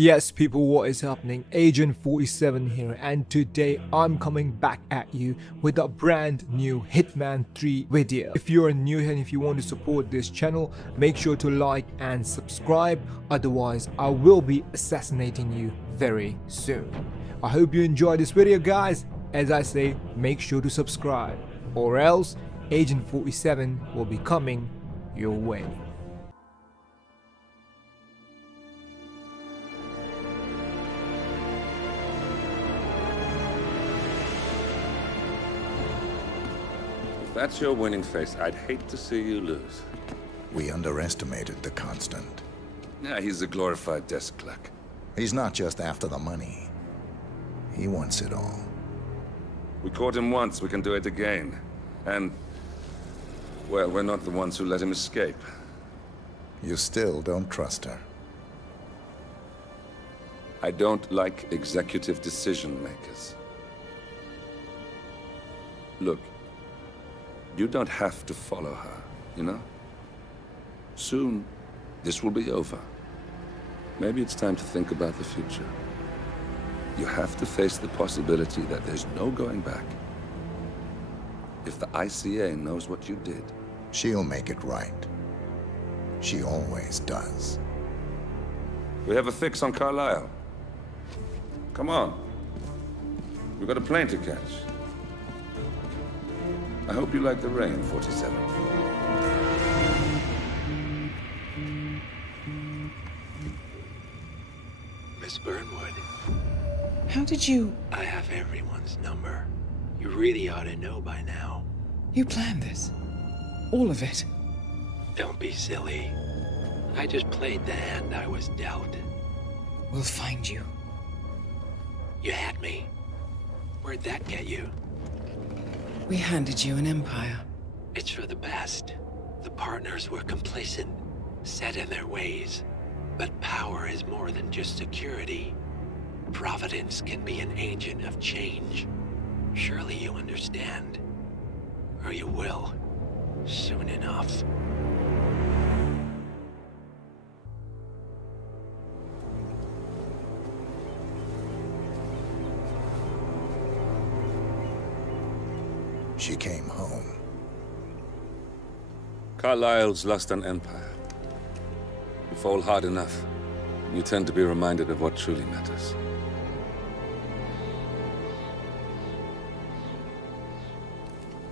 Yes people, what is happening? Agent 47 here, and today I'm coming back at you with a brand new Hitman 3 video. If you're new here and if you want to support this channel, make sure to like and subscribe, otherwise I will be assassinating you very soon. I hope you enjoy this video guys. As I say, make sure to subscribe or else Agent 47 will be coming your way. If that's your winning face, I'd hate to see you lose. We underestimated the Constant. Yeah, he's a glorified desk clerk. He's not just after the money. He wants it all. We caught him once, we can do it again. And, well, we're not the ones who let him escape. You still don't trust her. I don't like executive decision makers. Look, you don't have to follow her, you know? Soon, this will be over. Maybe it's time to think about the future. You have to face the possibility that there's no going back. If the ICA knows what you did, She'll make it right. She always does. we have a fix on Carlisle. Come on. We've got a plane to catch. I hope you like the rain, 47. Miss Burnwood, How did you... I have everyone's number. You really ought to know by now. You planned this? All of it? Don't be silly. I just played the hand I was dealt. We'll find you. You had me. Where'd that get you? We handed you an empire. It's for the best. The partners were complacent, set in their ways. But power is more than just security. Providence can be an agent of change. Surely you understand. Or you will. Soon enough. She came home. Carlisle's lost an empire. You fall hard enough, you tend to be reminded of what truly matters.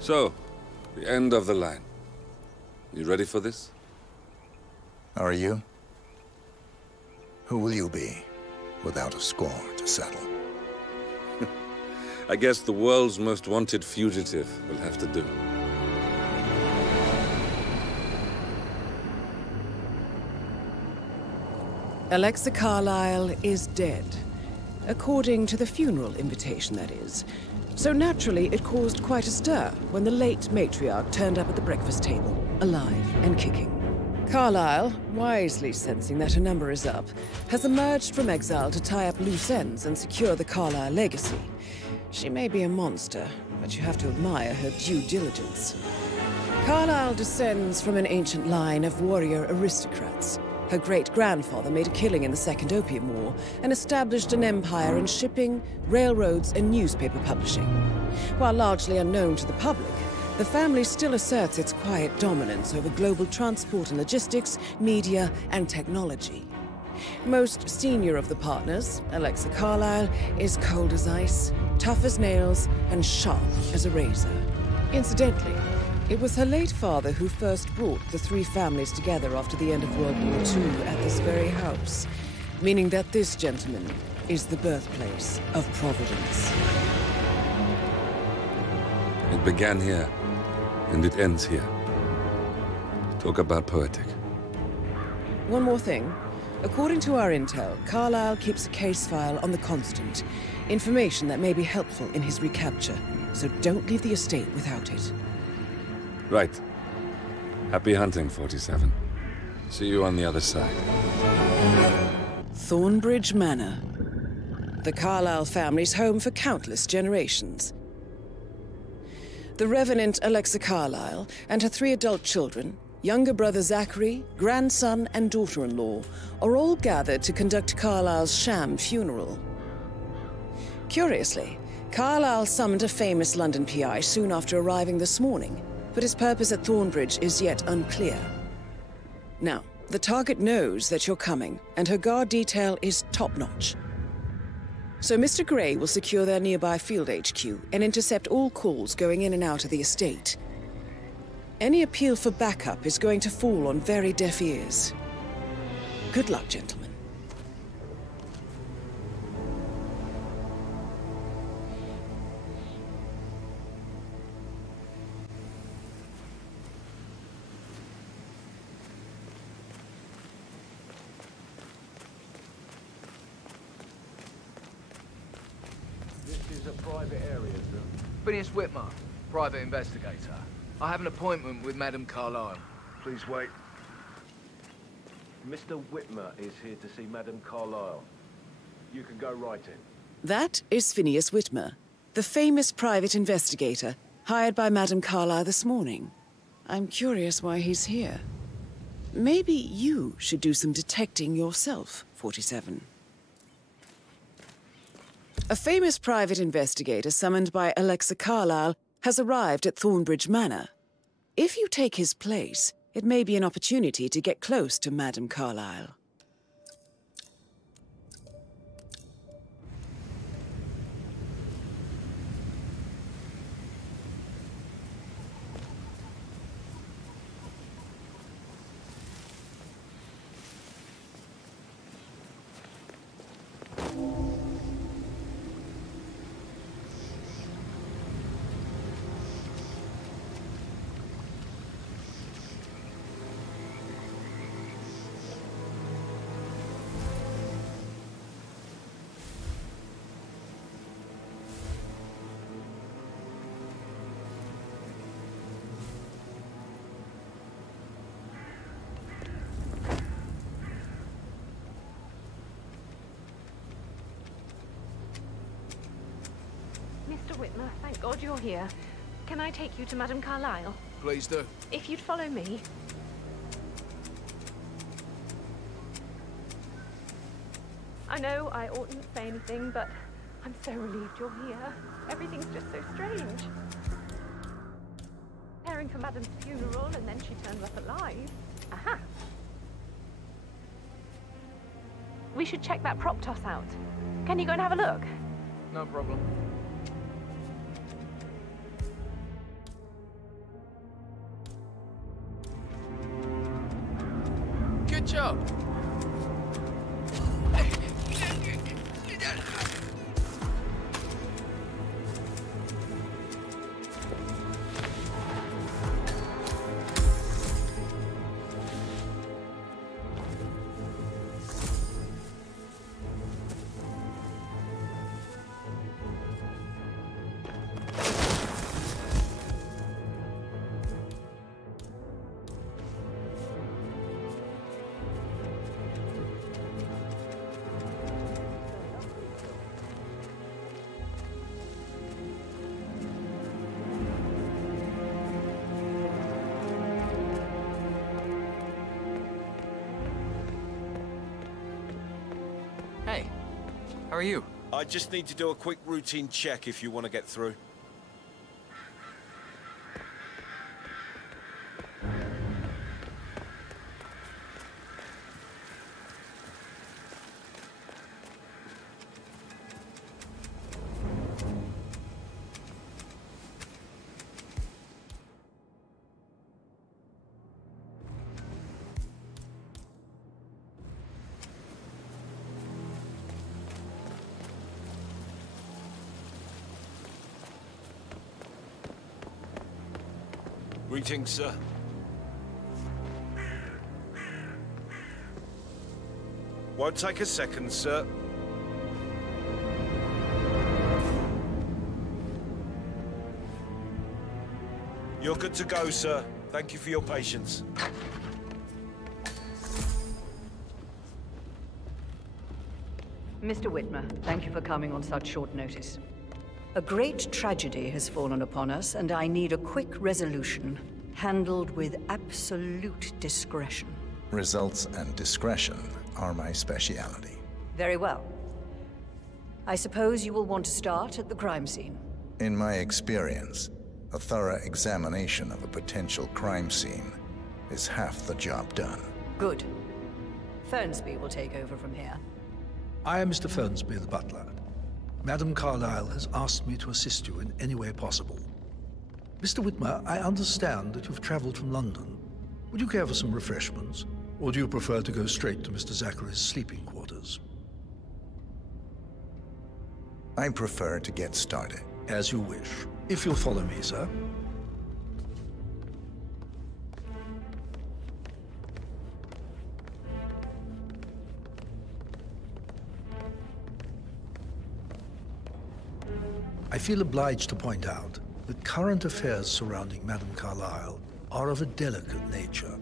So, the end of the line. You ready for this? Are you? Who will you be, without a score to settle? I guess the world's most wanted fugitive will have to do. Alexa Carlisle is dead. According to the funeral invitation, that is. So naturally, it caused quite a stir when the late matriarch turned up at the breakfast table, alive and kicking. Carlisle, wisely sensing that her number is up, has emerged from exile to tie up loose ends and secure the Carlisle legacy. She may be a monster, but you have to admire her due diligence. Carlisle descends from an ancient line of warrior aristocrats. Her great-grandfather made a killing in the Second Opium War and established an empire in shipping, railroads, and newspaper publishing. While largely unknown to the public, the family still asserts its quiet dominance over global transport and logistics, media, and technology. Most senior of the partners, Alexa Carlisle, is cold as ice, tough as nails, and sharp as a razor. Incidentally, it was her late father who first brought the three families together after the end of World War II at this very house, meaning that this gentleman is the birthplace of Providence. It began here, and it ends here. Talk about poetic. One more thing. According to our intel, Carlisle keeps a case file on the Constant. Information that may be helpful in his recapture, so don't leave the estate without it. Right. Happy hunting, 47. See you on the other side. Thornbridge Manor. The Carlisle family's home for countless generations. The Revenant Alexa Carlisle and her 3 adult children, Younger brother Zachary, grandson, and daughter-in-law are all gathered to conduct Carlisle's sham funeral. Curiously, Carlisle summoned a famous London PI soon after arriving this morning, but his purpose at Thornbridge is yet unclear. Now, the target knows that you're coming, and her guard detail is top-notch. So Mr. Gray will secure their nearby field HQ and intercept all calls going in and out of the estate. Any appeal for backup is going to fall on very deaf ears. Good luck, gentlemen. This is a private area, sir. Phineas Whitmer, private investigator. I have an appointment with Madame Carlisle. Please wait. Mr. Whitmer is here to see Madame Carlisle. You can go right in. That is Phineas Whitmer, the famous private investigator hired by Madame Carlisle this morning. I'm curious why he's here. Maybe you should do some detecting yourself, 47. A famous private investigator summoned by Alexa Carlisle has arrived at Thornbridge Manor. If you take his place, it may be an opportunity to get close to Madame Carlisle. Mr. Whitmer, thank God you're here. Can I take you to Madame Carlisle? Please do. If you'd follow me. I know I oughtn't say anything, but I'm so relieved you're here. Everything's just so strange. Preparing for Madame's funeral, and then she turns up alive. Aha! We should check that prop toss out. Can you go and have a look? No problem. Good job. Hey, how are you? I just need to do a quick routine check if you want to get through. Greetings, sir. Won't take a second, sir. You're good to go, sir. Thank you for your patience. Mr. Whitmer, thank you for coming on such short notice. A great tragedy has fallen upon us, and I need a quick resolution. handled with absolute discretion. Results and discretion are my speciality. Very well. I suppose you will want to start at the crime scene. In my experience, a thorough examination of a potential crime scene is half the job done. Good. Thornbridge will take over from here. I am Mr. Thornbridge, the butler. Madam Carlyle has asked me to assist you in any way possible. Mr. Whitmer, I understand that you've traveled from London. Would you care for some refreshments? Or do you prefer to go straight to Mr. Zachary's sleeping quarters? I prefer to get started. As you wish. If you'll follow me, sir. I feel obliged to point out that current affairs surrounding Madame Carlyle are of a delicate nature.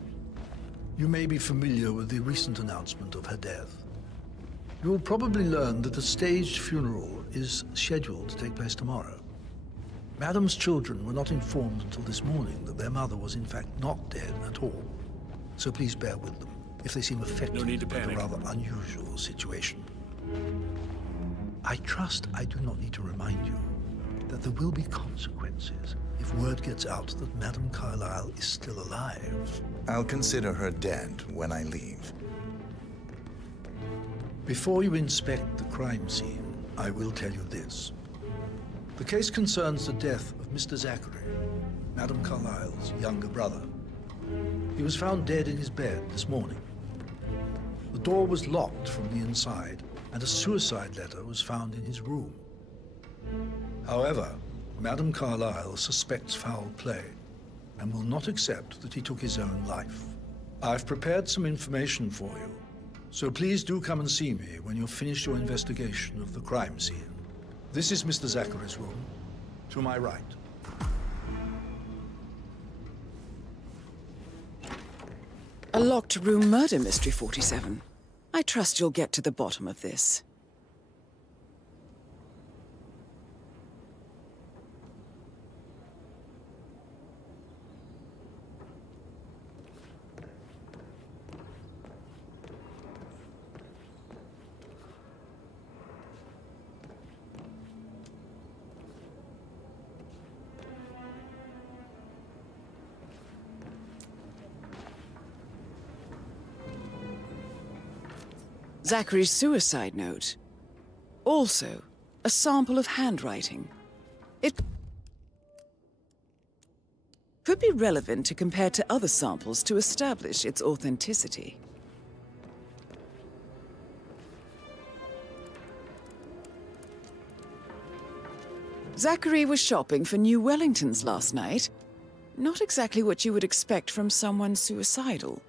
You may be familiar with the recent announcement of her death. You will probably learn that a staged funeral is scheduled to take place tomorrow. Madame's children were not informed until this morning that their mother was in fact not dead at all. So please bear with them if they seem affected by the rather unusual situation. I trust I do not need to remind you that there will be consequences if word gets out that Madame Carlyle is still alive. I'll consider her dead when I leave. Before you inspect the crime scene, I will tell you this. The case concerns the death of Mr. Zachary, Madame Carlyle's younger brother. He was found dead in his bed this morning. The door was locked from the inside, and a suicide letter was found in his room. However, Madame Carlyle suspects foul play and will not accept that he took his own life. I've prepared some information for you, so please do come and see me when you've finished your investigation of the crime scene. This is Mr. Zachary's room, to my right. A locked room murder mystery, 47. I trust you'll get to the bottom of this. Zachary's suicide note. Also, a sample of handwriting. It could be relevant to compare to other samples to establish its authenticity. Zachary was shopping for New Wellingtons last night. Not exactly what you would expect from someone suicidal.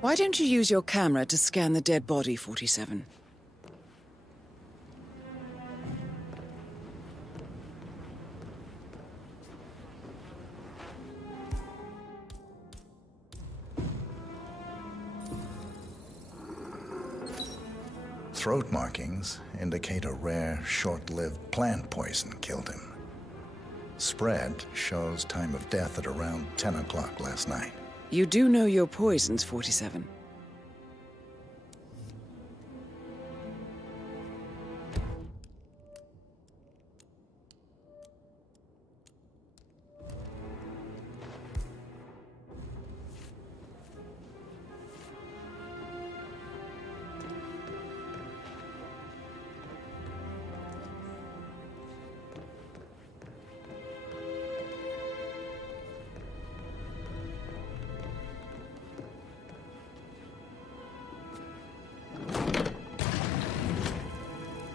Why don't you use your camera to scan the dead body, 47? Throat markings indicate a rare, short-lived plant poison killed him. Spread shows time of death at around 10 o'clock last night. You do know your poisons, 47.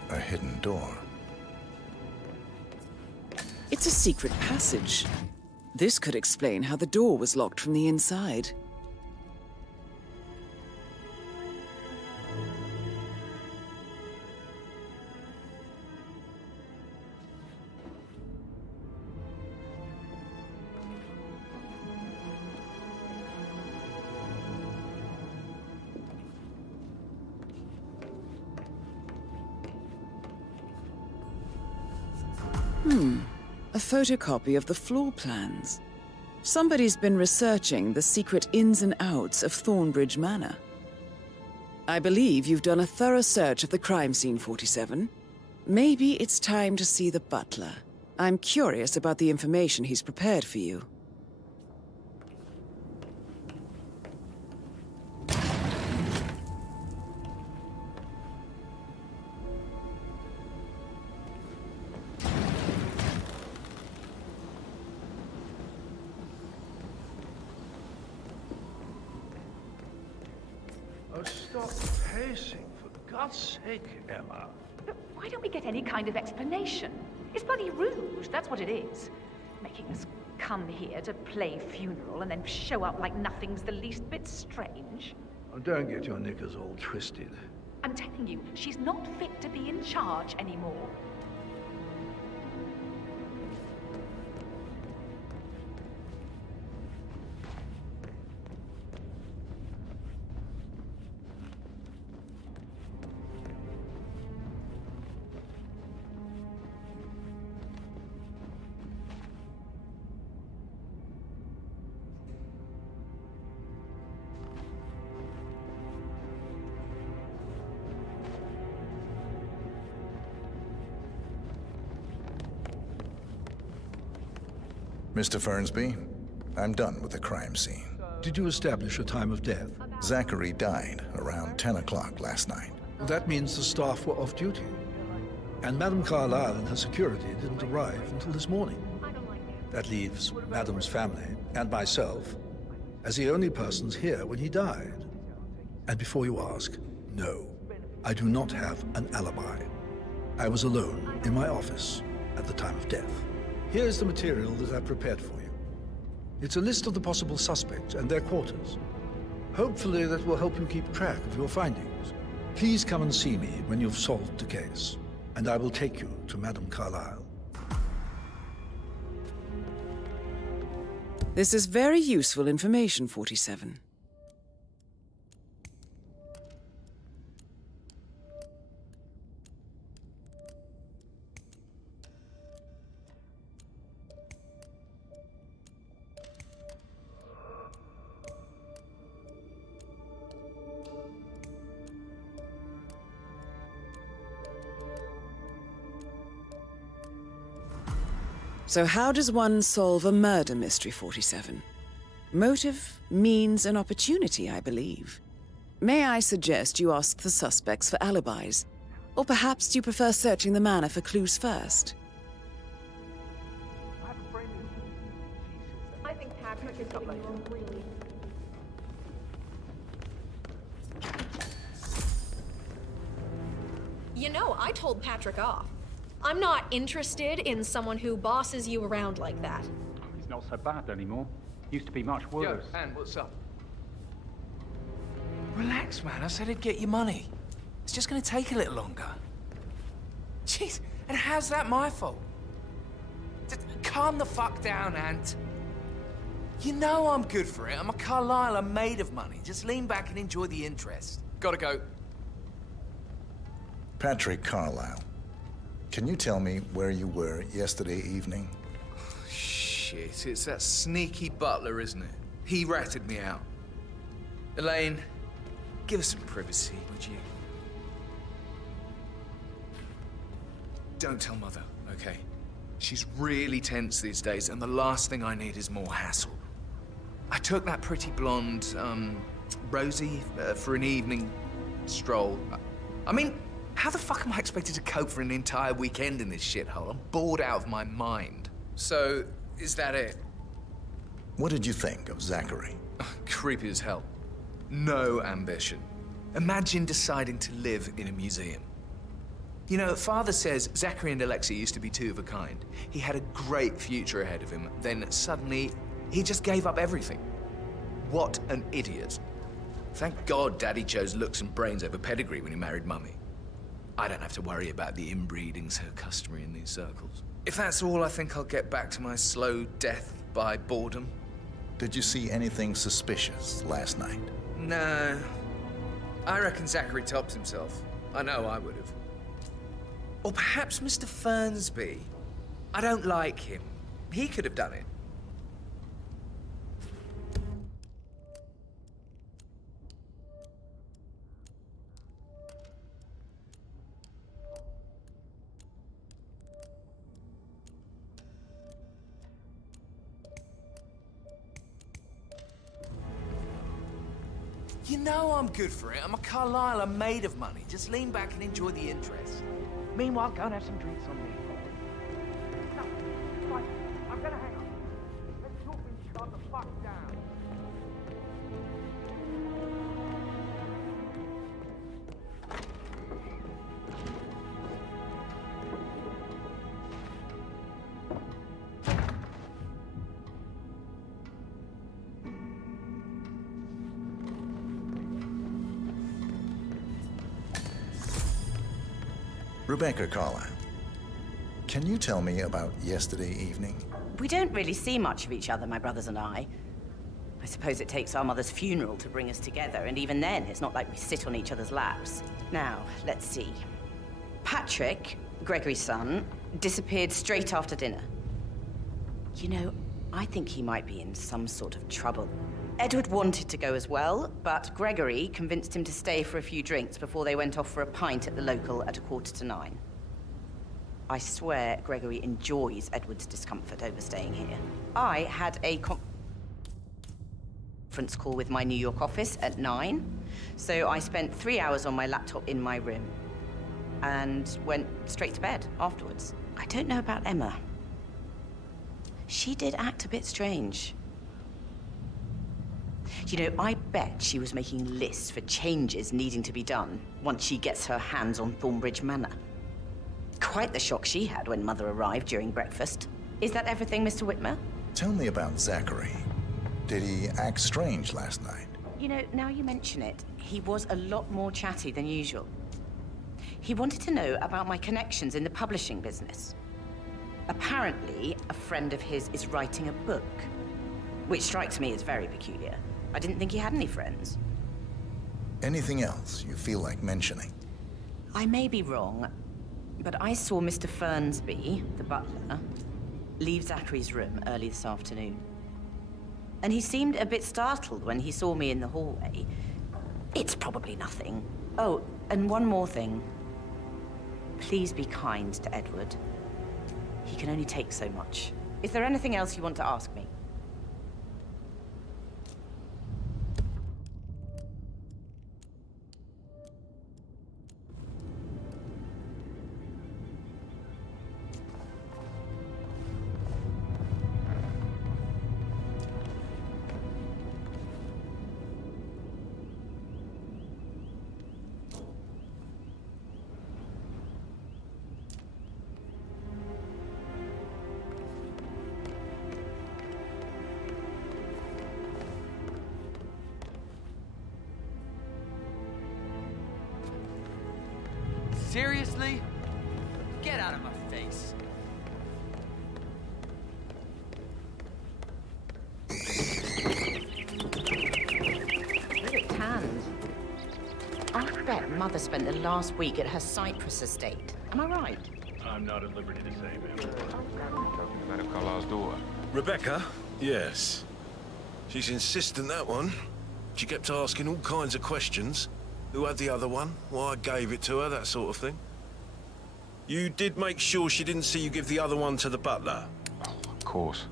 A hidden door. It's a secret passage. This could explain how the door was locked from the inside. A photocopy of the floor plans. Somebody's been researching the secret ins and outs of Thornbridge Manor. I believe you've done a thorough search of the crime scene, 47. Maybe it's time to see the butler. I'm curious about the information he's prepared for you. Stop pacing, for God's sake, Emma. But why don't we get any kind of explanation? It's bloody rude, that's what it is. Making us come here to play funeral and then show up like nothing's the least bit strange. Oh, don't get your knickers all twisted. I'm telling you, she's not fit to be in charge anymore. Mr. Fernsby, I'm done with the crime scene. Did you establish a time of death? Zachary died around 10 o'clock last night. That means the staff were off duty. And Madame Carlyle and her security didn't arrive until this morning. That leaves Madame's family and myself as the only persons here when he died. And before you ask, no, I do not have an alibi. I was alone in my office at the time of death. Here's the material that I prepared for you. It's a list of the possible suspects and their quarters. Hopefully that will help you keep track of your findings. Please come and see me when you've solved the case, and I will take you to Madame Carlyle. This is very useful information, 47. So how does one solve a murder mystery, 47? Motive, means, and opportunity, I believe. May I suggest you ask the suspects for alibis? Or perhaps do you prefer searching the manor for clues first? I think Patrick is getting you on really. You know, I told Patrick off. I'm not interested in someone who bosses you around like that. He's not so bad anymore. Used to be much worse. Yo, Ann, what's up? Relax, man. I said I'd get you money. It's just gonna take a little longer. Jeez, and how's that my fault? Calm the fuck down, Ant. You know I'm good for it. I'm a Carlyle. I'm made of money. Just lean back and enjoy the interest. Gotta go. Patrick Carlyle, can you tell me where you were yesterday evening? Shit, it's that sneaky butler, isn't it? He ratted me out. Elaine, give us some privacy, would you? Don't tell Mother, okay? She's really tense these days, and the last thing I need is more hassle. I took that pretty blonde, Rosie, for an evening stroll. I mean, how the fuck am I expected to cope for an entire weekend in this shithole? I'm bored out of my mind. So, is that it? What did you think of Zachary? Creepy as hell. No ambition. Imagine deciding to live in a museum. You know, Father says Zachary and Alexia used to be two of a kind. He had a great future ahead of him. Then suddenly, he just gave up everything. What an idiot. Thank God Daddy chose looks and brains over pedigree when he married Mummy. I don't have to worry about the inbreeding so customary in these circles. If that's all, I think I'll get back to my slow death by boredom. Did you see anything suspicious last night? No. I reckon Zachary tops himself. I know I would have. Or perhaps Mr. Fernsby. I don't like him. He could have done it. You know I'm good for it. I'm a Carlisle. I'm made of money. Just lean back and enjoy the interest. Meanwhile, go and have some drinks on me. No, right. I'm gonna hang up. Let's talk and calm the fuck down. Rebecca Carlisle, can you tell me about yesterday evening? We don't really see much of each other, my brothers and I. I suppose it takes our mother's funeral to bring us together, and even then, it's not like we sit on each other's laps. Now, let's see. Patrick, Gregory's son, disappeared straight after dinner. You know, I think he might be in some sort of trouble. Edward wanted to go as well, but Gregory convinced him to stay for a few drinks before they went off for a pint at the local at 9:15. I swear Gregory enjoys Edward's discomfort over staying here. I had a conference call with my New York office at 9, so I spent 3 hours on my laptop in my room and went straight to bed afterwards. I don't know about Emma. She did act a bit strange. You know, I bet she was making lists for changes needing to be done once she gets her hands on Thornbridge Manor. Quite the shock she had when Mother arrived during breakfast. Is that everything, Mr. Whitmer? Tell me about Zachary. Did he act strange last night? You know, now you mention it, he was a lot more chatty than usual. He wanted to know about my connections in the publishing business. Apparently, a friend of his is writing a book, which strikes me as very peculiar. I didn't think he had any friends. Anything else you feel like mentioning? I may be wrong, but I saw Mr. Fernsby, the butler, leave Zachary's room early this afternoon. And he seemed a bit startled when he saw me in the hallway. It's probably nothing. Oh, and one more thing. Please be kind to Edward. He can only take so much. Is there anything else you want to ask me? Seriously? Get out of my face. Look, tanned. I bet Mother spent the last week at her Cyprus estate. Am I right? I'm not at liberty to say, ma'am. Madame Carlisle's daughter. Rebecca? Yes. She's insistent, that one. She kept asking all kinds of questions. Who had the other one? Why I gave it to her, that sort of thing. You did make sure she didn't see you give the other one to the butler? Oh, of course.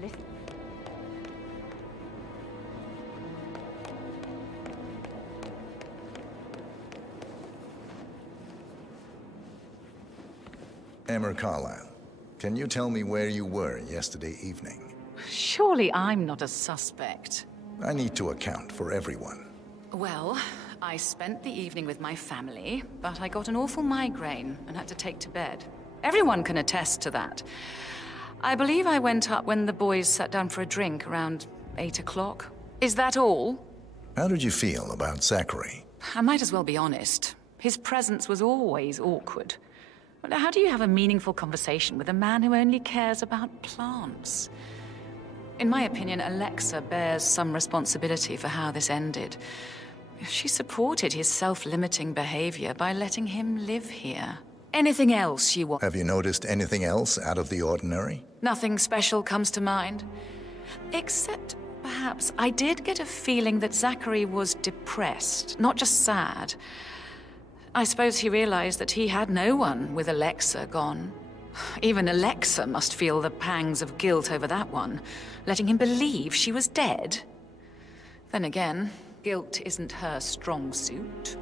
Listen. Emma Carlisle, can you tell me where you were yesterday evening? Surely I'm not a suspect. I need to account for everyone. Well, I spent the evening with my family, but I got an awful migraine and had to take to bed. Everyone can attest to that. I believe I went up when the boys sat down for a drink around 8 o'clock. Is that all? How did you feel about Zachary? I might as well be honest. His presence was always awkward. But how do you have a meaningful conversation with a man who only cares about plants? In my opinion, Alexa bears some responsibility for how this ended. She supported his self-limiting behavior by letting him live here. Anything else you want? Have you noticed anything else out of the ordinary? Nothing special comes to mind. Except, perhaps, I did get a feeling that Zachary was depressed, not just sad. I suppose he realized that he had no one with Alexa gone. Even Alexa must feel the pangs of guilt over that one, letting him believe she was dead. Then again, guilt isn't her strong suit.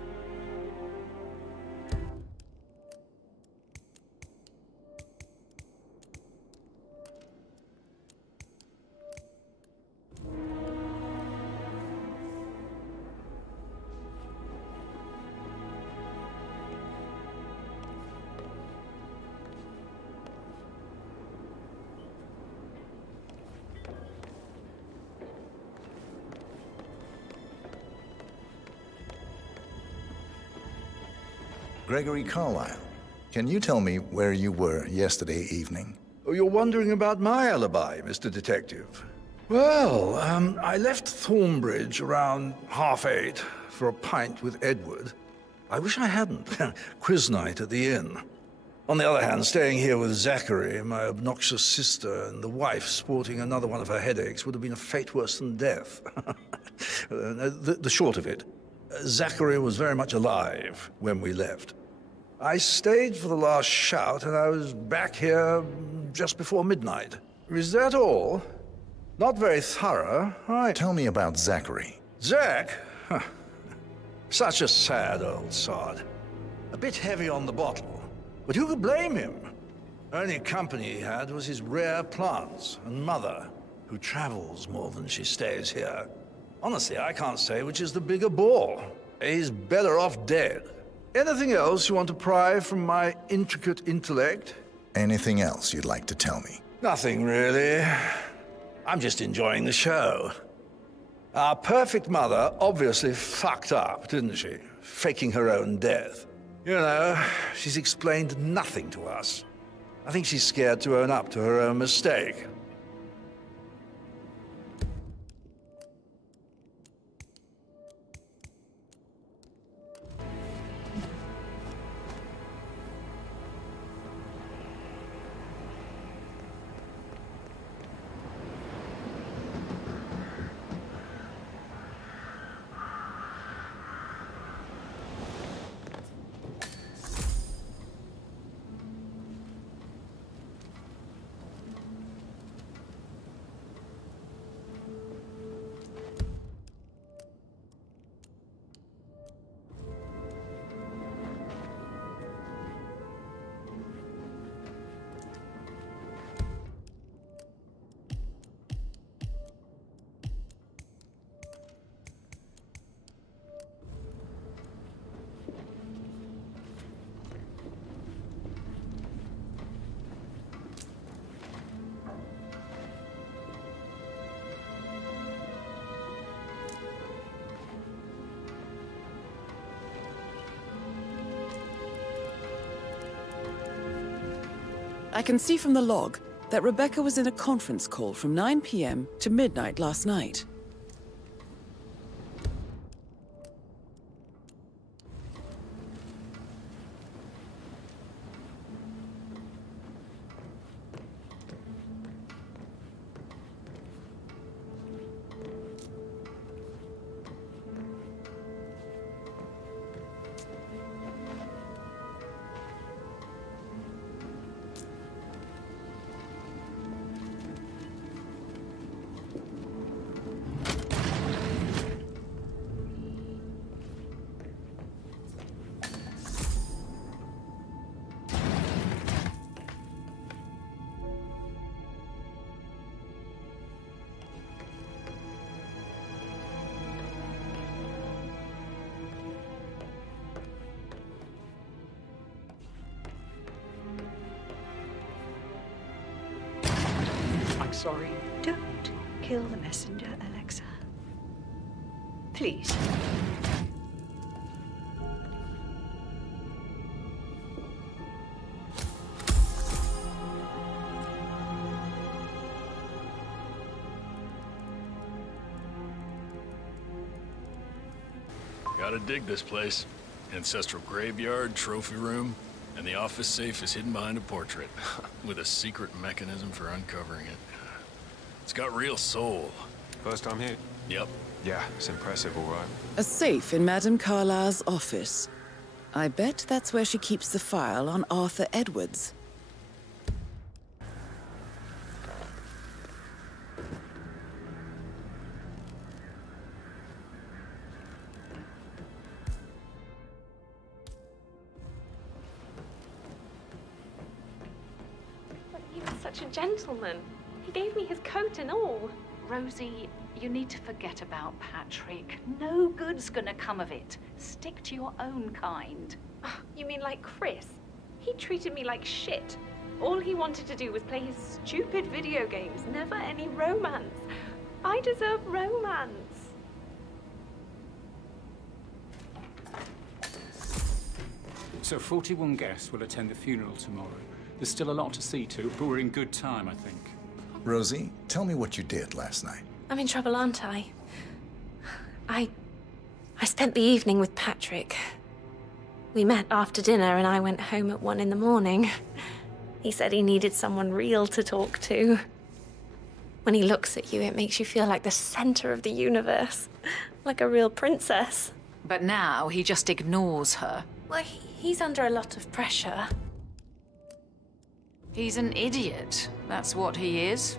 Gregory Carlyle, can you tell me where you were yesterday evening? Oh, you're wondering about my alibi, Mr. Detective. Well, I left Thornbridge around 8:30 for a pint with Edward. I wish I hadn't. Quiz night at the inn. On the other hand, staying here with Zachary, my obnoxious sister, and the wife sporting another one of her headaches would have been a fate worse than death. The short of it, Zachary was very much alive when we left. I stayed for the last shout, and I was back here just before midnight. Is that all? Not very thorough, right? Tell me about Zachary. Zach? Huh. Such a sad old sod. A bit heavy on the bottle, but who could blame him? Only company he had was his rare plants and mother, who travels more than she stays here. Honestly, I can't say which is the bigger bore. He's better off dead. Anything else you want to pry from my intricate intellect? Anything else you'd like to tell me? Nothing, really. I'm just enjoying the show. Our perfect mother obviously fucked up, didn't she? Faking her own death. You know, she's explained nothing to us. I think she's scared to own up to her own mistake. I can see from the log that Rebecca was in a conference call from 9 p.m. to midnight last night. Sorry. Don't kill the messenger, Alexa. Please. Gotta dig this place. Ancestral graveyard, trophy room, and the office safe is hidden behind a portrait, with a secret mechanism for uncovering it. It's got real soul. First time here? Yep. Yeah, it's impressive, all right. A safe in Madame Carlyle's office. I bet that's where she keeps the file on Arthur Edwards. But he was such a gentleman. He gave me his coat and all. Rosie, you need to forget about Patrick. No good's gonna come of it. Stick to your own kind. You mean like Chris? He treated me like shit. All he wanted to do was play his stupid video games, never any romance. I deserve romance. So 41 guests will attend the funeral tomorrow. There's still a lot to see to, but we're in good time, I think. Rosie, tell me what you did last night. I'm in trouble, aren't I? I spent the evening with Patrick. We met after dinner and I went home at 1 in the morning. He said he needed someone real to talk to. When he looks at you, it makes you feel like the center of the universe. Like a real princess. But now he just ignores her. Well, he's under a lot of pressure. He's an idiot. That's what he is.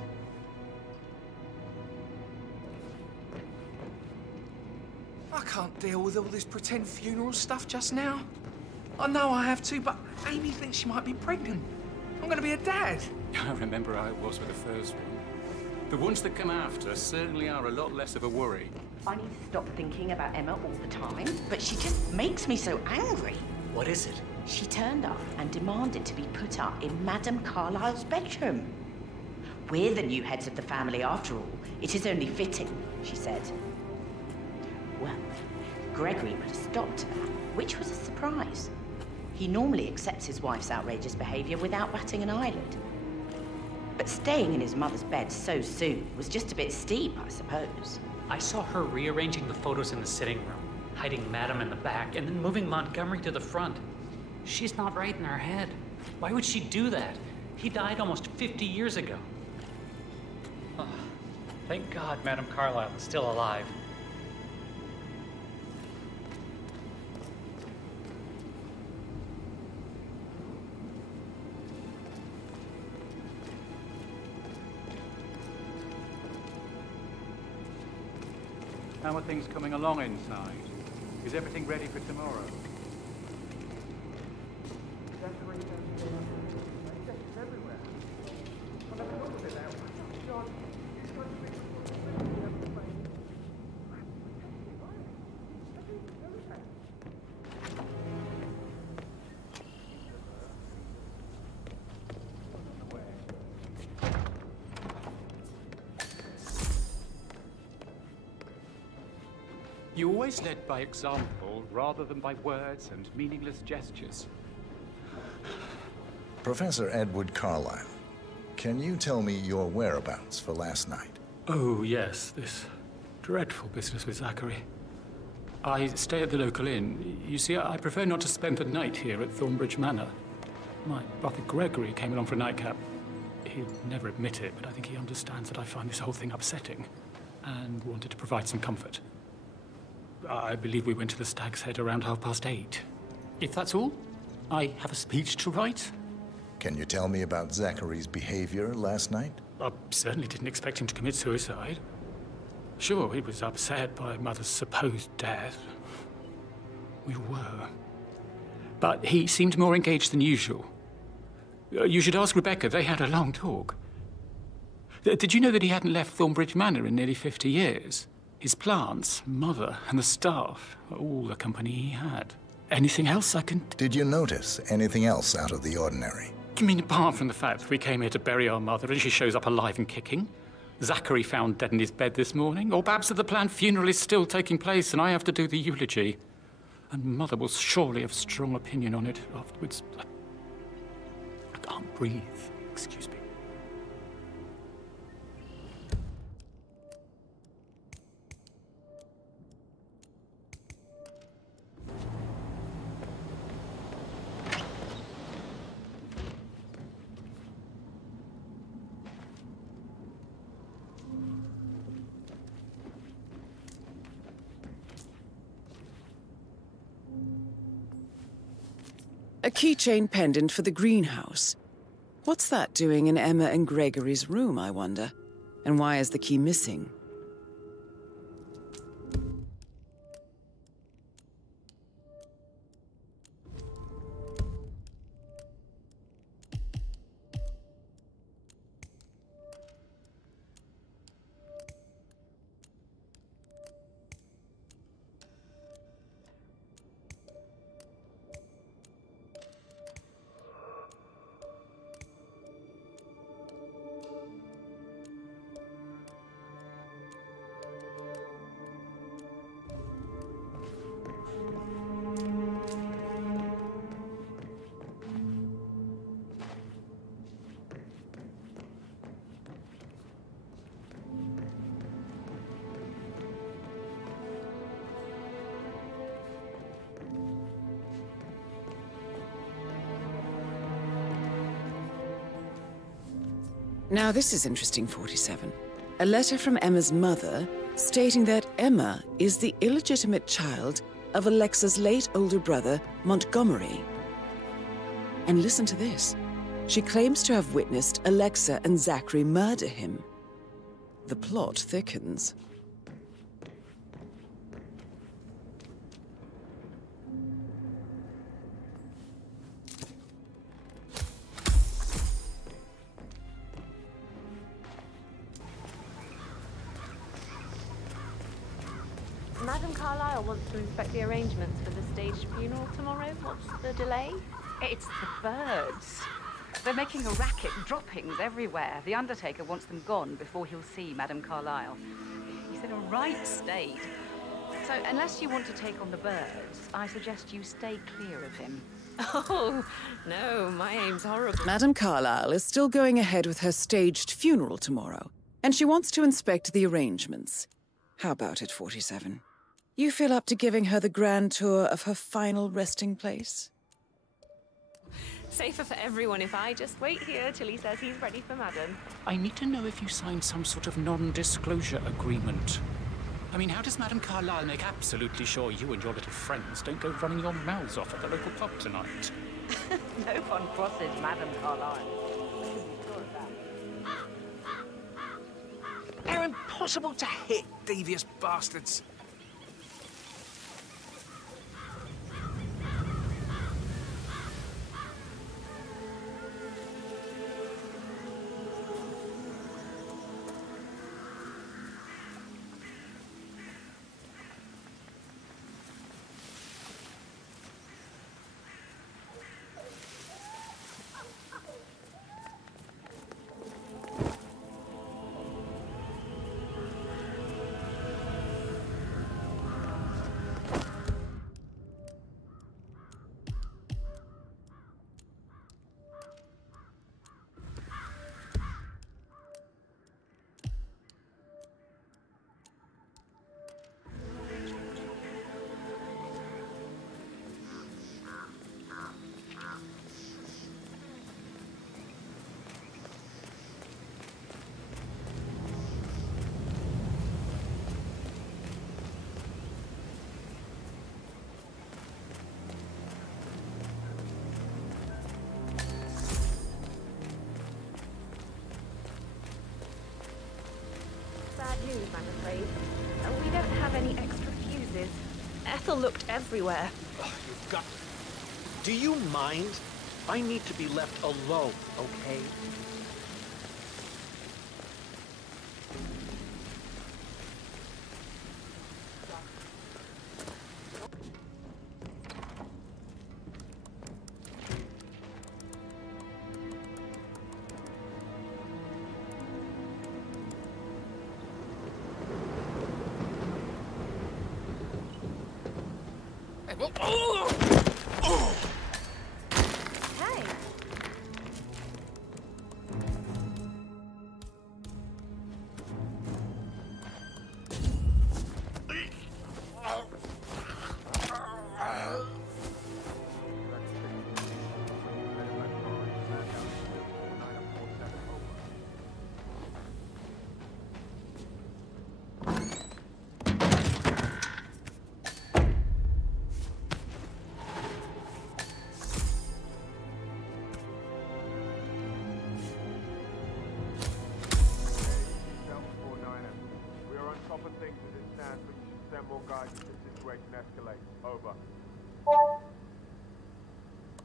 I can't deal with all this pretend funeral stuff just now. I know I have to, but Amy thinks she might be pregnant. I'm gonna be a dad. I remember how it was with the first one. The ones that come after certainly are a lot less of a worry. I need to stop thinking about Emma all the time, but she just makes me so angry. What is it? She turned up and demanded to be put up in Madame Carlyle's bedroom. We're the new heads of the family after all. It is only fitting, she said. Well, Gregory put a stop to that, which was a surprise. He normally accepts his wife's outrageous behavior without batting an eyelid. But staying in his mother's bed so soon was just a bit steep, I suppose. I saw her rearranging the photos in the sitting room, hiding Madame in the back, and then moving Montgomery to the front. She's not right in her head. Why would she do that? He died almost 50 years ago. Oh, thank God Madame Carlyle is still alive. How are things coming along inside? Is everything ready for tomorrow? You always led by example rather than by words and meaningless gestures. Professor Edward Carlyle, can you tell me your whereabouts for last night? Oh, yes, this dreadful business with Zachary. I stay at the local inn. You see, I prefer not to spend the night here at Thornbridge Manor. My brother Gregory came along for a nightcap. He'd never admit it, but I think he understands that I find this whole thing upsetting and wanted to provide some comfort. I believe we went to the Stag's Head around 8:30. If that's all, I have a speech to write. Can you tell me about Zachary's behavior last night? I certainly didn't expect him to commit suicide. Sure, he was upset by Mother's supposed death. We were. But he seemed more engaged than usual. You should ask Rebecca. They had a long talk. Did you know that he hadn't left Thornbridge Manor in nearly 50 years? His plants, Mother, and the staff, all the company he had. Anything else I can... Did you notice anything else out of the ordinary? You mean apart from the fact that we came here to bury our mother and she shows up alive and kicking? Zachary found dead in his bed this morning, or perhaps that the planned funeral is still taking place and I have to do the eulogy. And Mother will surely have a strong opinion on it afterwards. I can't breathe. Excuse me. A keychain pendant for the greenhouse. What's that doing in Emma and Gregory's room, I wonder? And why is the key missing? Now this is interesting, 47. A letter from Emma's mother stating that Emma is the illegitimate child of Alexa's late older brother, Montgomery. And listen to this. She claims to have witnessed Alexa and Zachary murder him. The plot thickens. Madam Carlyle wants to inspect the arrangements for the staged funeral tomorrow. What's the delay? It's the birds. They're making a racket, droppings everywhere. The Undertaker wants them gone before he'll see Madam Carlyle. He's in a right state. So unless you want to take on the birds, I suggest you stay clear of him. Oh, no, my aim's horrible. Madam Carlyle is still going ahead with her staged funeral tomorrow, and she wants to inspect the arrangements. How about it, 47? You feel up to giving her the grand tour of her final resting place? Safer for everyone if I just wait here till he says he's ready for Madam. I need to know if you signed some sort of non-disclosure agreement. I mean, how does Madam Carlyle make absolutely sure you and your little friends don't go running your mouths off at the local pub tonight? No one crosses Madam Carlyle. They're impossible to hit, devious bastards. News, I'm afraid. We don't have any extra fuses. Ethel looked everywhere. Oh, you've got... Do you mind? I need to be left alone, okay? Hey.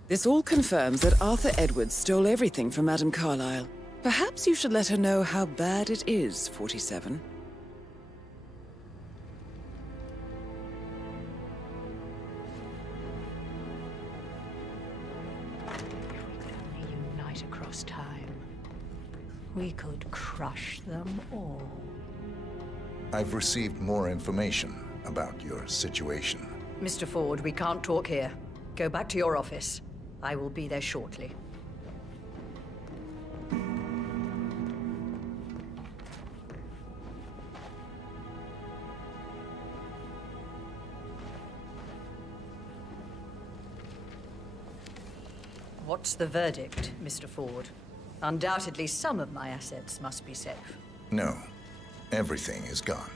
This all confirms that Arthur Edwards stole everything from Madame Carlyle. Perhaps you should let her know how bad it is, 47. Unite across time, we could crush them all. I've received more information about your situation. Mr. Ford, we can't talk here. Go back to your office. I will be there shortly. What's the verdict, Mr. Ford? Undoubtedly, some of my assets must be safe. No, everything is gone.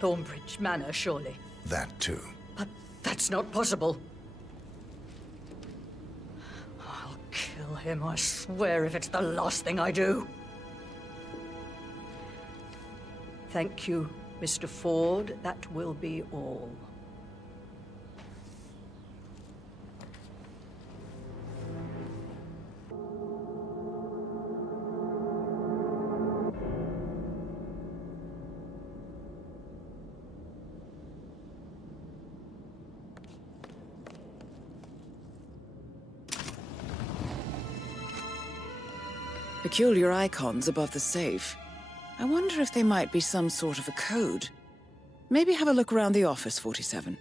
Thornbridge Manor, surely. That too. But that's not possible. I'll kill him, I swear, if it's the last thing I do. Thank you, Mr. Ford. That will be all. Peculiar icons above the safe. I wonder if they might be some sort of a code. Maybe have a look around the office, 47.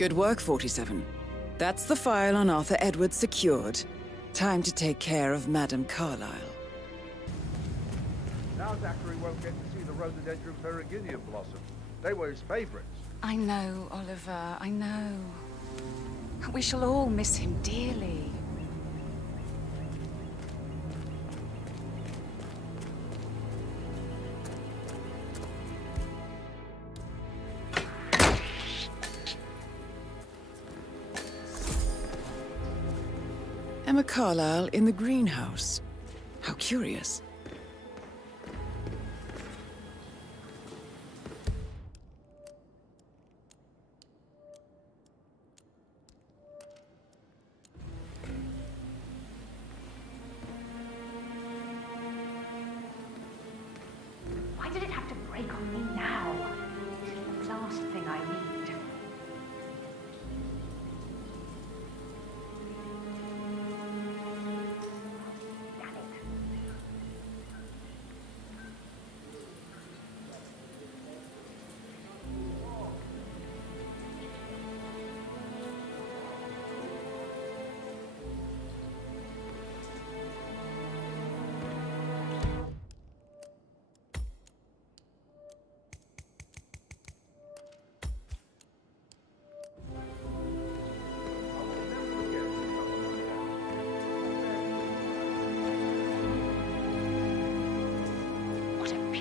Good work, 47. That's the file on Arthur Edwards secured. Time to take care of Madame Carlyle. Now Zachary won't get to see the rhododendron periginium blossom. They were his favorites. I know, Oliver, I know. We shall all miss him dearly. Emma Carlyle in the greenhouse. How curious. Why did it have to break on me now?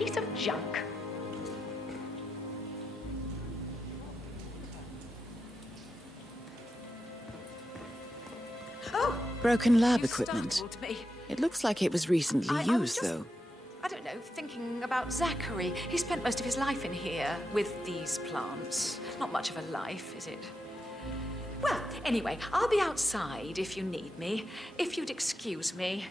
piece of junk. Oh! Broken lab You equipment. startled me. It looks like it was recently I was used, just- though. I don't know, thinking about Zachary. He spent most of his life in here with these plants. Not much of a life, is it? Well, anyway, I'll be outside if you need me. If you'd excuse me.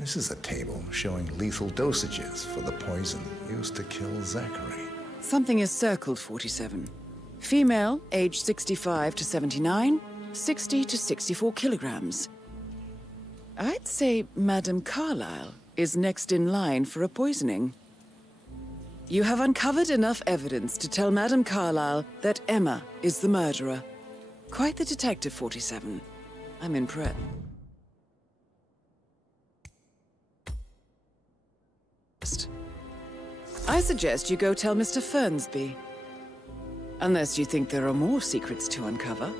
This is a table showing lethal dosages for the poison used to kill Zachary. Something is circled, 47. Female, age 65 to 79, 60 to 64 kilograms. I'd say Madame Carlyle is next in line for a poisoning. You have uncovered enough evidence to tell Madame Carlyle that Emma is the murderer. Quite the detective, 47. I'm impressed. I suggest you go tell Mr. Fernsby. Unless you think there are more secrets to uncover.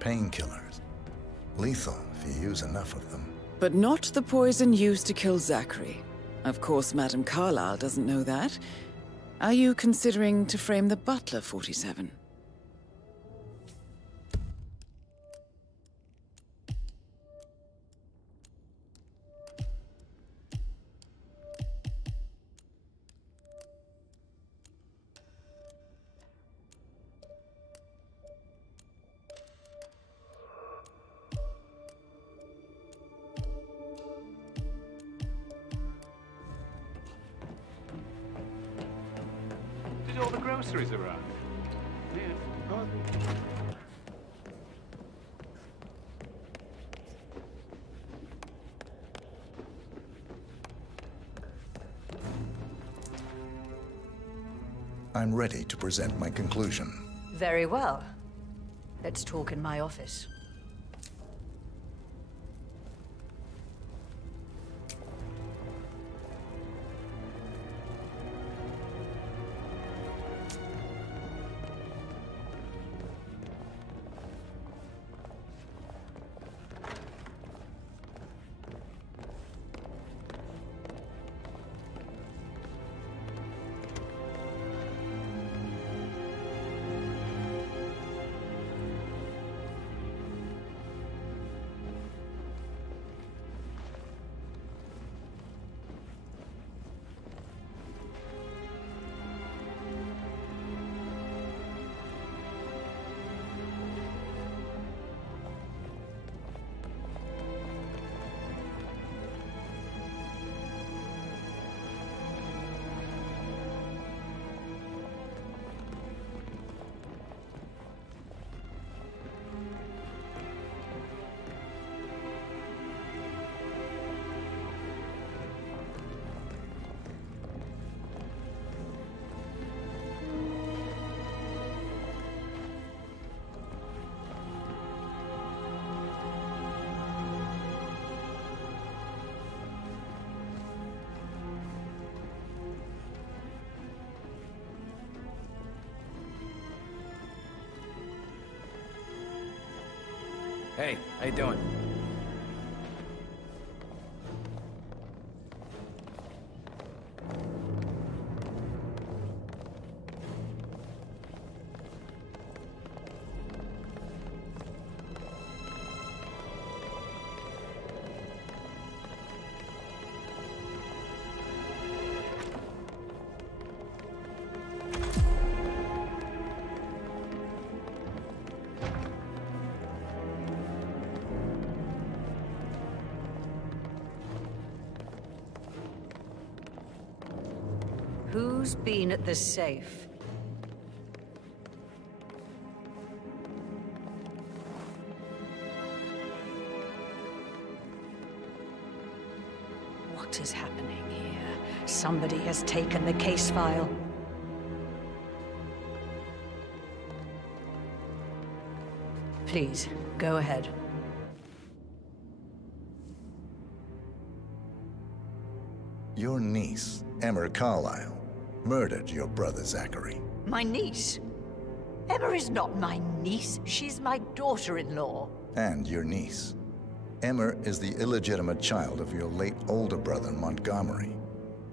Painkillers. Lethal if you use enough of them. But not the poison used to kill Zachary. Of course, Madame Carlyle doesn't know that. Are you considering to frame the butler, 47? Did all the groceries arrive? Yeah. I'm ready to present my conclusion. Very well. Let's talk in my office. Hey, how you doing? Who's been at the safe? What is happening here? Somebody has taken the case file. Please, go ahead. Your niece, Emma Carlyle, murdered your brother Zachary. My niece? Emma is not my niece. She's my daughter-in-law. And your niece. Emma is the illegitimate child of your late older brother Montgomery,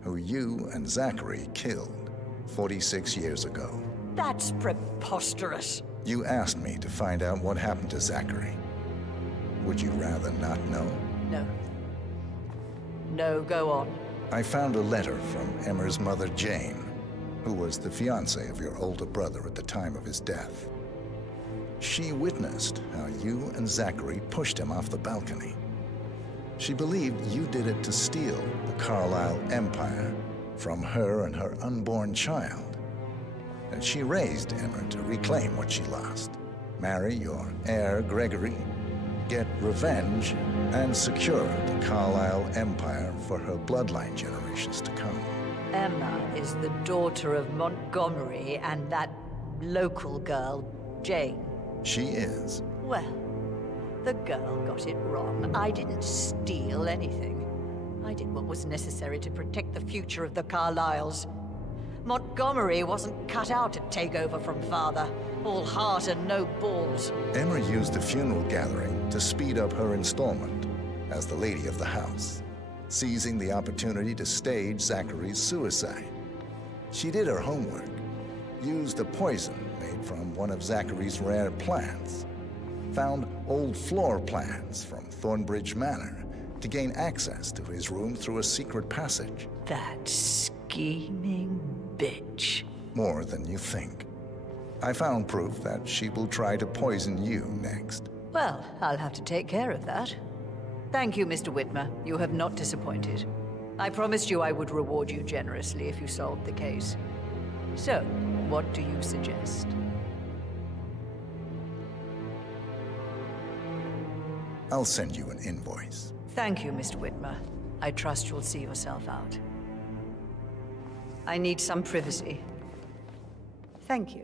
who you and Zachary killed 46 years ago. That's preposterous. You asked me to find out what happened to Zachary. Would you rather not know? No. No, go on. I found a letter from Emma's mother, Jane, who was the fiancée of your older brother at the time of his death. She witnessed how you and Zachary pushed him off the balcony. She believed you did it to steal the Carlyle empire from her and her unborn child. And she raised Emma to reclaim what she lost, marry your heir, Gregory, get revenge, and secure the Carlyle empire for her bloodline generations to come. Emma is the daughter of Montgomery and that local girl, Jane. She is. Well, the girl got it wrong. I didn't steal anything. I did what was necessary to protect the future of the Carlyles. Montgomery wasn't cut out to take over from father. All heart and no balls. Emma used the funeral gathering to speed up her installment as the lady of the house, seizing the opportunity to stage Zachary's suicide. She did her homework, used a poison made from one of Zachary's rare plants, found old floor plans from Thornbridge Manor to gain access to his room through a secret passage. That scheming bitch. More than you think. I found proof that she will try to poison you next. Well, I'll have to take care of that. Thank you, Mr. Whitmer. You have not disappointed. I promised you I would reward you generously if you solved the case. So, what do you suggest? I'll send you an invoice. Thank you, Mr. Whitmer. I trust you'll see yourself out. I need some privacy. Thank you.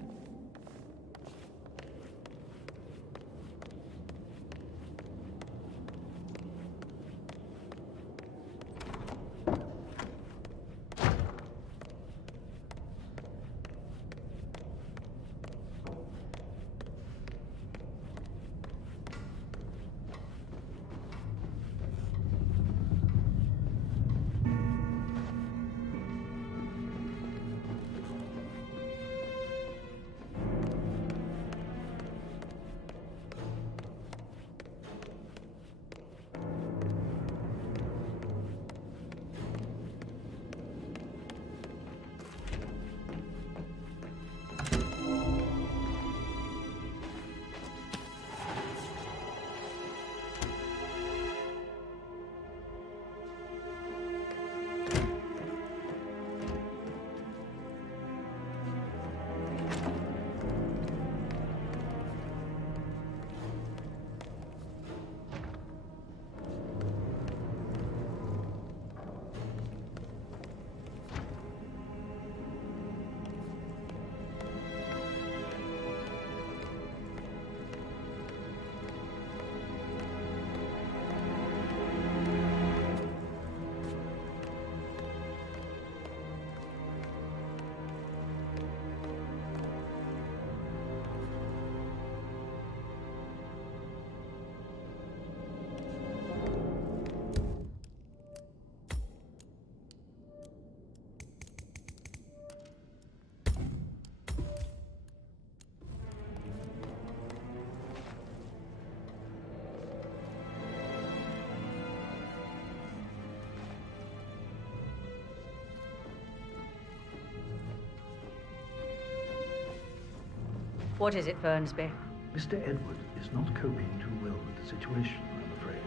What is it, Fernsby? Mr. Edward is not coping too well with the situation, I'm afraid.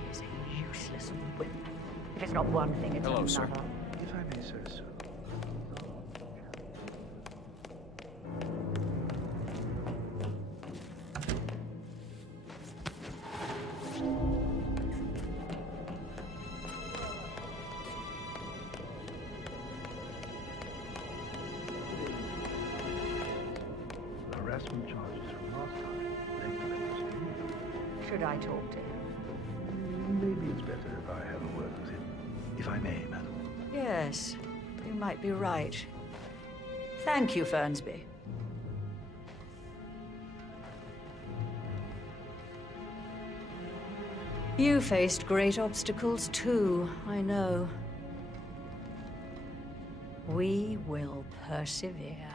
He is a useless wimp. If it's not one thing, it's Hello, another. sir. If I may say so. Harassment charges from last time. Should I talk to him? Maybe it's better if I have a word with him. If I may, madam. Yes, you might be right. Thank you, Fernsby. You faced great obstacles too, I know. We will persevere.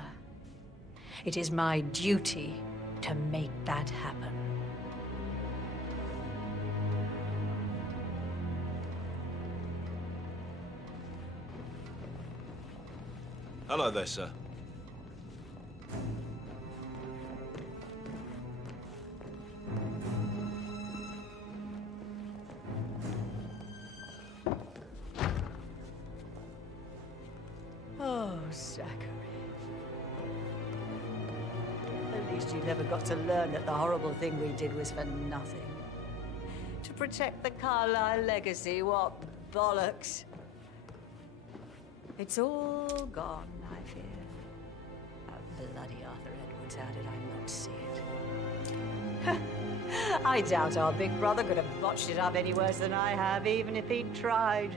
It is my duty to make that happen. Hello there, sir. Oh, Zachary. At least you never got to learn that the horrible thing we did was for nothing. To protect the Carlyle legacy, what bollocks. It's all gone, I fear. That bloody Arthur Edwards, how did I not see it? I doubt our big brother could have botched it up any worse than I have, even if he'd tried.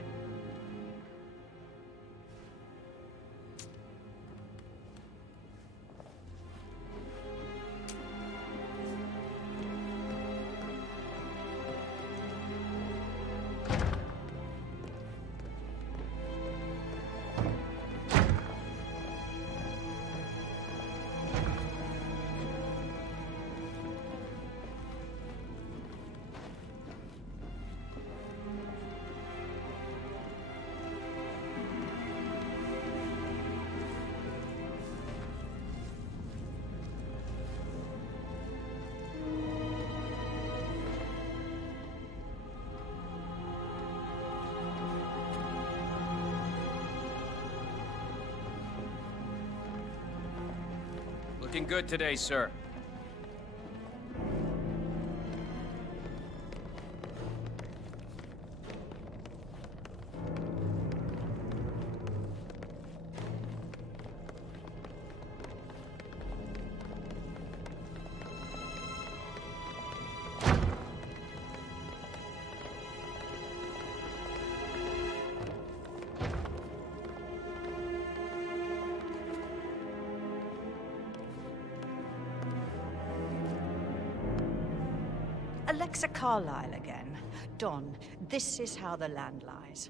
Looking good today, sir. Alexa Carlyle again. Don, this is how the land lies.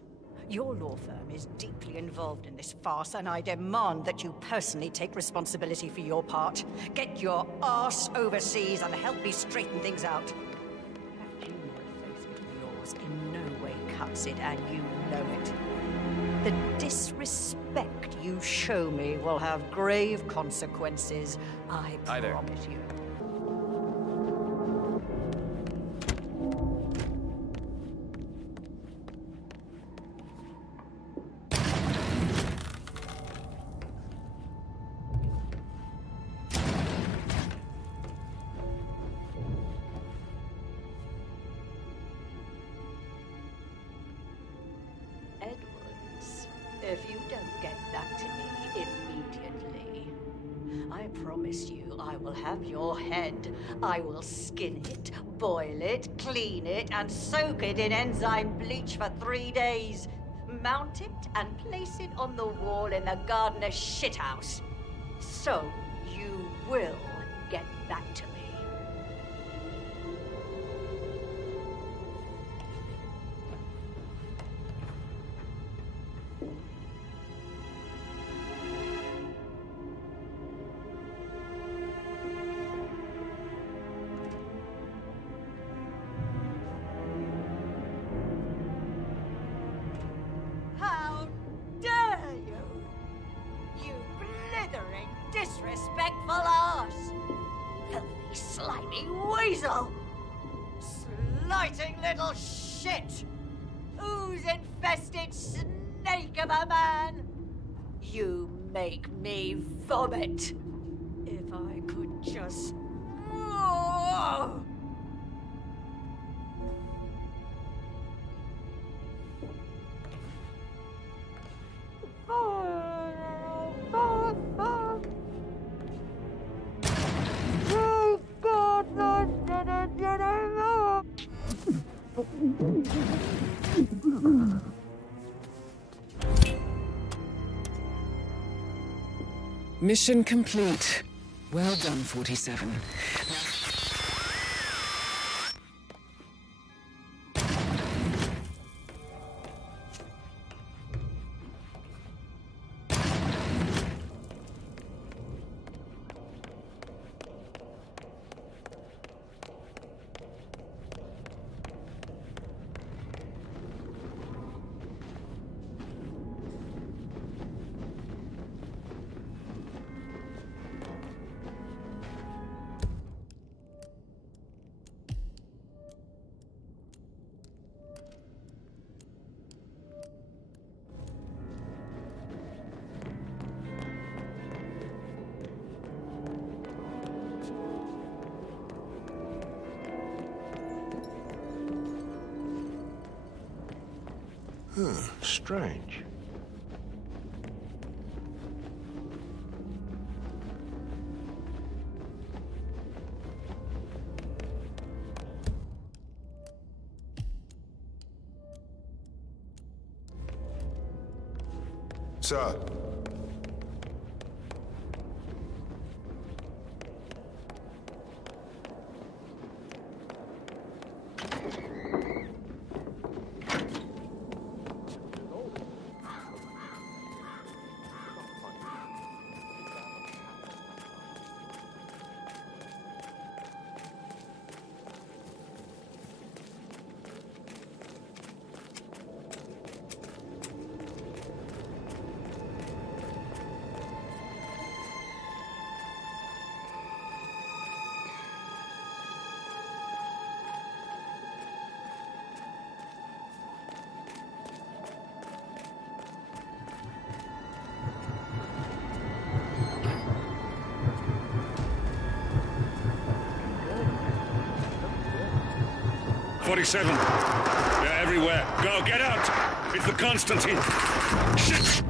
Your law firm is deeply involved in this farce, and I demand that you personally take responsibility for your part. Get your arse overseas and help me straighten things out. That funeral associate of yours in no way cuts it, and you know it. The disrespect you show me will have grave consequences, I promise you. If you don't get back to me immediately, I promise you I will have your head. I will skin it, boil it, clean it, and soak it in enzyme bleach for 3 days. Mount it and place it on the wall in the gardener's shithouse. So you will get back to me. Disrespectful arse! Filthy, slimy weasel! Slighting little shit! Ooze-infested snake of a man! You make me vomit! If I could just... Oh! Mission complete. Well done, 47. Strange. Sir. .47. They're everywhere. Go, get out! It's the Constantine. Shit!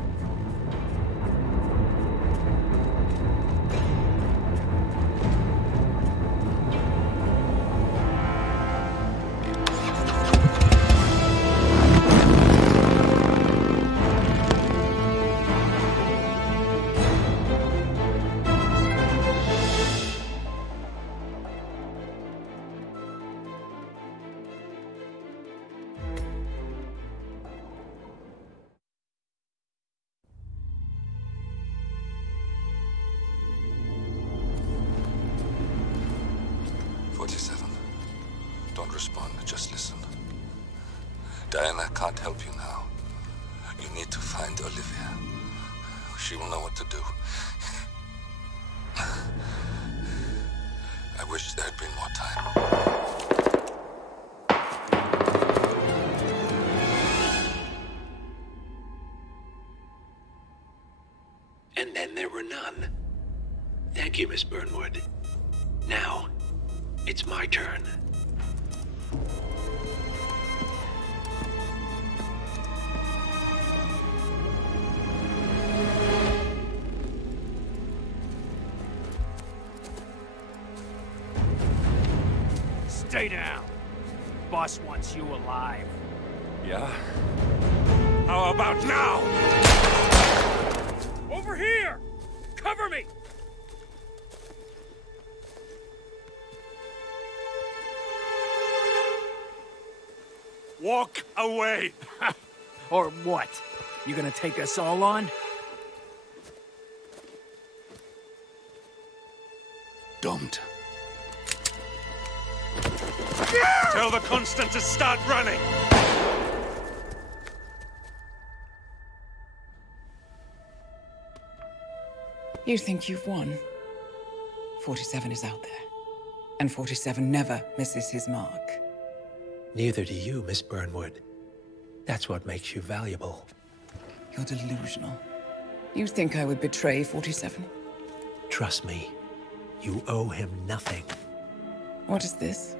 to find Olivia. She will know what to do. I wish there had been more time. And then there were none. Thank you, Miss Burnwood. Now, it's my turn. Stay down. Boss wants you alive. Yeah? How about now? Over here! Cover me! Walk away! Or what? You gonna take us all on? Don't. Tell the Constant to start running! You think you've won? 47 is out there. And 47 never misses his mark. Neither do you, Miss Burnwood. That's what makes you valuable. You're delusional. You think I would betray 47? Trust me, you owe him nothing. What is this?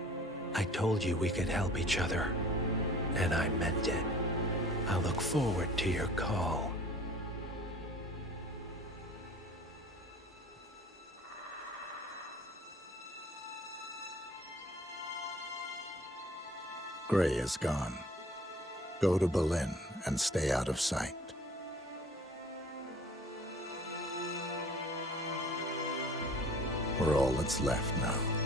I told you we could help each other, and I meant it. I look forward to your call. Gray is gone. Go to Berlin and stay out of sight. We're all that's left now.